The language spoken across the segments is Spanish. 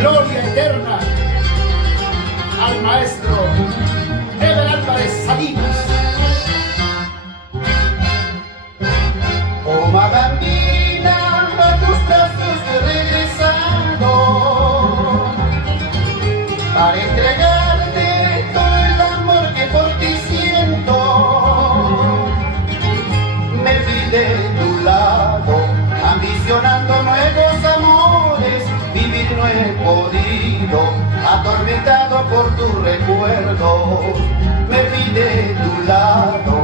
Gloria eterna al maestro Ever Álvarez Salinas. Oh Magdalena, a tus brazos regresando para entregarte todo el amor que por ti siento. Me fui de tu lado, ambicionando nuevos amores, vivir no he podido, atormentado por tus recuerdos. Me fui de tu lado,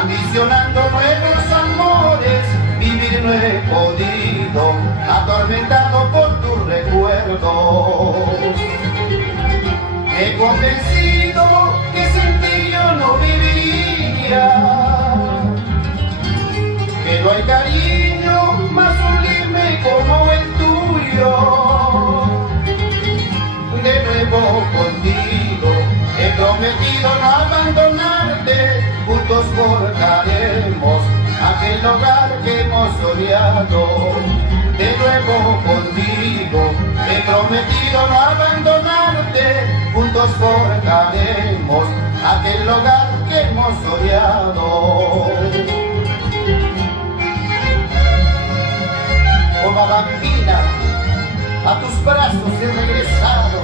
ambicionando nuevos amores, vivir no he podido, atormentado por tus recuerdos. He convencido que sin ti yo no viviría, que no hay cariño más sublime como el tuyo. De nuevo contigo he prometido no abandonarte, juntos forjaremos aquel hogar que hemos soñado. De nuevo contigo he prometido no abandonarte, juntos forjaremos aquel hogar que hemos soñado. Como bambina, a tus brazos he regresado,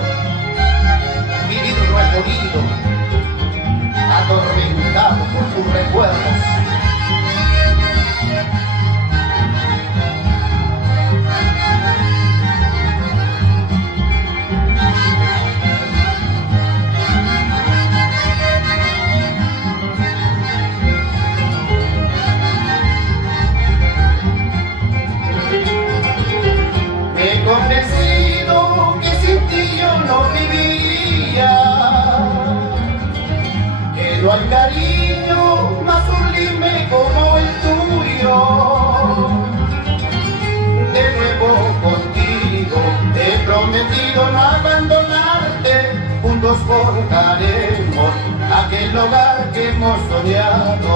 vivir no he podido, atormentado por tus recuerdos. Convencido que sin ti yo no viviría, que no hay cariño más sublime como el tuyo. De nuevo contigo he prometido no abandonarte, juntos forjaremos aquel hogar que hemos soñado.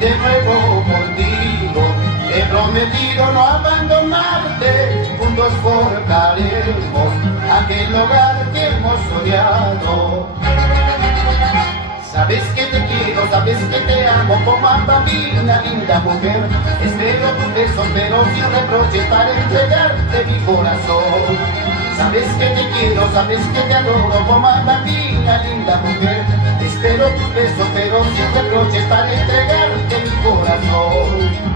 De nuevo contigo he prometido no abandonarte, juntos forjaremos aquel hogar que hemos soñado. Sabes que te quiero, sabes que te amo como a bambina, linda mujer. Espero tus besos, pero sin reproches para entregarte mi corazón. Sabes que te quiero, sabes que te adoro como a bambina, linda mujer. Espero tus besos, pero sin reproches para entregarte mi corazón.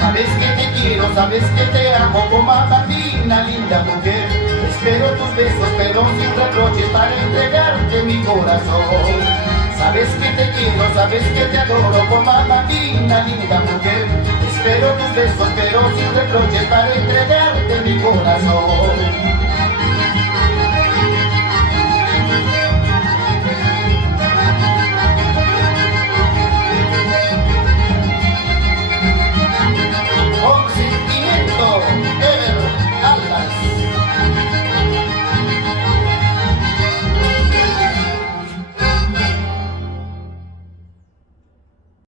Sabes que te quiero, sabes que te amo como a bambina, linda mujer. Espero tus besos, pero sin reproches para entregarte mi corazón. Sabes que te quiero, sabes que te adoro como a bambina, linda mujer. Espero tus besos, pero sin reproches para entregarte mi corazón.